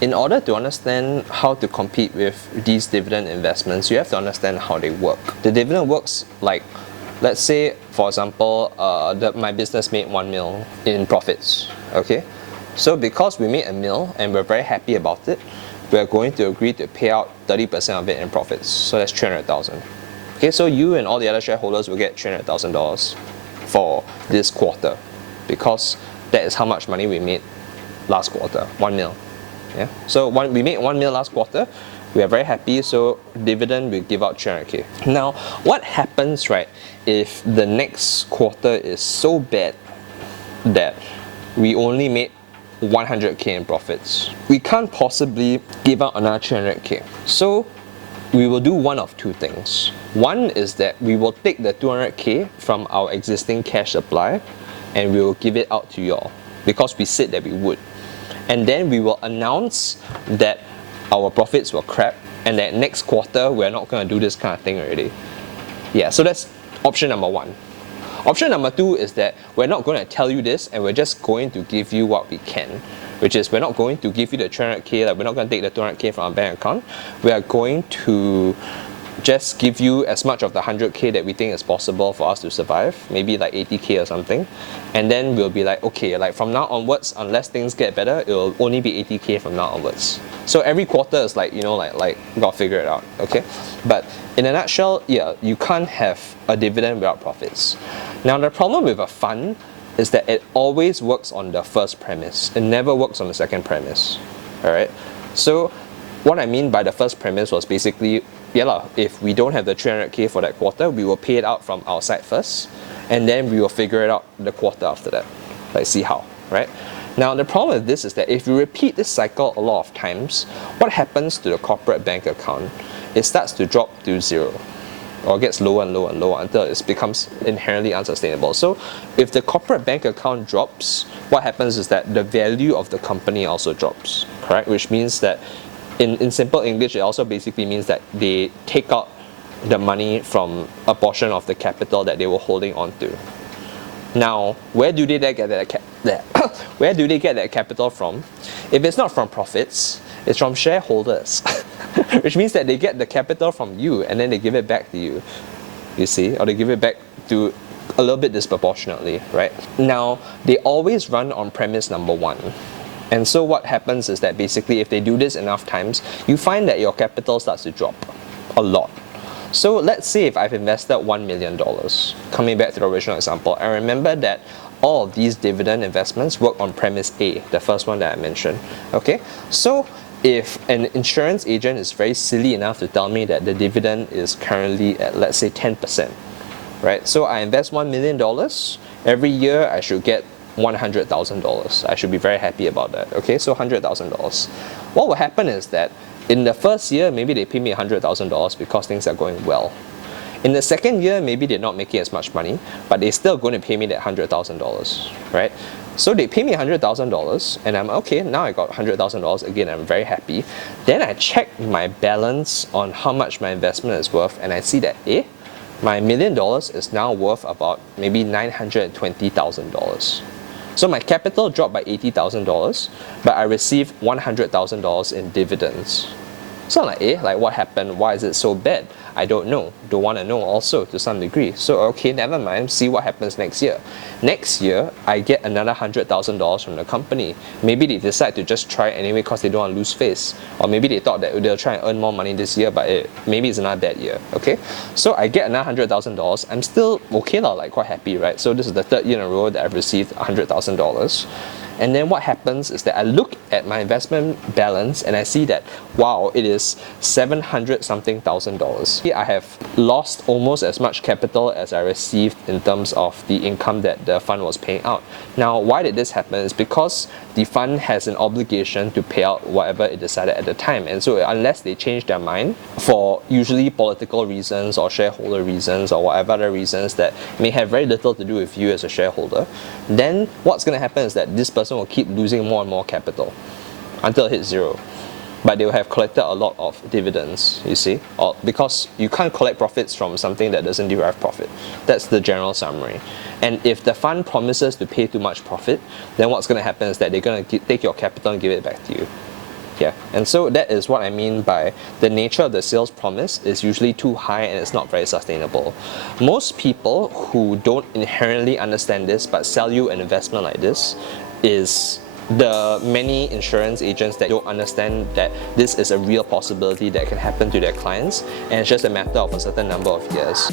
in order to understand how to compete with these dividend investments, you have to understand how they work. The dividend works like, let's say, for example, my business made 1 mil in profits, okay? So because we made a mil and we're very happy about it, we're going to agree to pay out 30% of it in profits. So that's 300,000. Okay, so you and all the other shareholders will get $300,000 for this quarter, because that is how much money we made last quarter, 1 mil. Yeah. So we made 1 mil last quarter. We are very happy, so dividend we give out 300k. Now, what happens, right, if the next quarter is so bad that we only made 100k in profits? We can't possibly give out another 300k. So we will do one of two things. One is that we will take the 200k from our existing cash supply and we will give it out to y'all, because we said that we would. And then we will announce that our profits were crap and that next quarter we're not going to do this kind of thing already. Yeah, so that's option number one. Option number two is that we're not going to tell you this and we're just going to give you what we can, which is we're not going to give you the 300k, like we're not going to take the 200k from our bank account. We are going to just give you as much of the 100k that we think is possible for us to survive, maybe like 80k or something, and then we'll be like, okay, like from now onwards, unless things get better, it'll only be 80k from now onwards. So every quarter is like, you know, like gotta figure it out, okay? But in a nutshell, yeah, you can't have a dividend without profits. Now the problem with a fund is that it always works on the first premise. It never works on the second premise, all right? So what I mean by the first premise was basically, if we don't have the 300k for that quarter, we will pay it out from our side first, and then we will figure it out the quarter after that, like see how, right? Now the problem with this is that if you repeat this cycle a lot of times, what happens to the corporate bank account? It starts to drop to zero, or gets lower and lower and lower until it becomes inherently unsustainable. So if the corporate bank account drops, what happens is that the value of the company also drops, correct? Which means that in simple English, it also basically means that they take out the money from a portion of the capital that they were holding on to. Now, where do they get that capital from? If it's not from profits, it's from shareholders, which means that they get the capital from you and then they give it back to you, you see, or they give it back to a little bit disproportionately, right? Now, they always run on premise number one. And so what happens is that basically if they do this enough times, you find that your capital starts to drop a lot. So let's say if I've invested $1 million, coming back to the original example, I remember that all of these dividend investments work on premise A, the first one that I mentioned, okay? So if an insurance agent is very silly enough to tell me that the dividend is currently at, let's say, 10%, right? So I invest $1 million, every year I should get $100,000. I should be very happy about that, okay? So $100,000. What will happen is that in the first year, maybe they pay me $100,000 because things are going well. In the second year, maybe they're not making as much money, but they're still going to pay me that $100,000, right? So they pay me $100,000 and I'm okay, now I got $100,000 again, I'm very happy. Then I check my balance on how much my investment is worth and I see that, my $1 million is now worth about maybe $920,000. So my capital dropped by $80,000, but I received $100,000 in dividends. So I'm like, what happened? Why is it so bad? I don't know. Don't want to know also to some degree. So okay, never mind. See what happens next year. Next year, I get another $100,000 from the company. Maybe they decide to just try anyway because they don't want to lose face. Or maybe they thought that they'll try and earn more money this year, but maybe it's another bad year, okay? So I get another $100,000. I'm still okay, like quite happy, right? So this is the third year in a row that I've received $100,000. And then what happens is that I look at my investment balance and I see that, wow, it is $700-something thousand. I have lost almost as much capital as I received in terms of the income that the fund was paying out. Now, why did this happen? Is because the fund has an obligation to pay out whatever it decided at the time. And so unless they change their mind for usually political reasons or shareholder reasons or whatever other reasons that may have very little to do with you as a shareholder, then what's going to happen is that this person will keep losing more and more capital until it hits zero. But they will have collected a lot of dividends, you see, or because you can't collect profits from something that doesn't derive profit. That's the general summary. And if the fund promises to pay too much profit, then what's going to happen is that they're going to take your capital and give it back to you. Yeah, and so that is what I mean by the nature of the sales promise is usually too high and it's not very sustainable. Most people who don't inherently understand this but sell you an investment like this is the many insurance agents that don't understand that this is a real possibility that can happen to their clients, and it's just a matter of a certain number of years.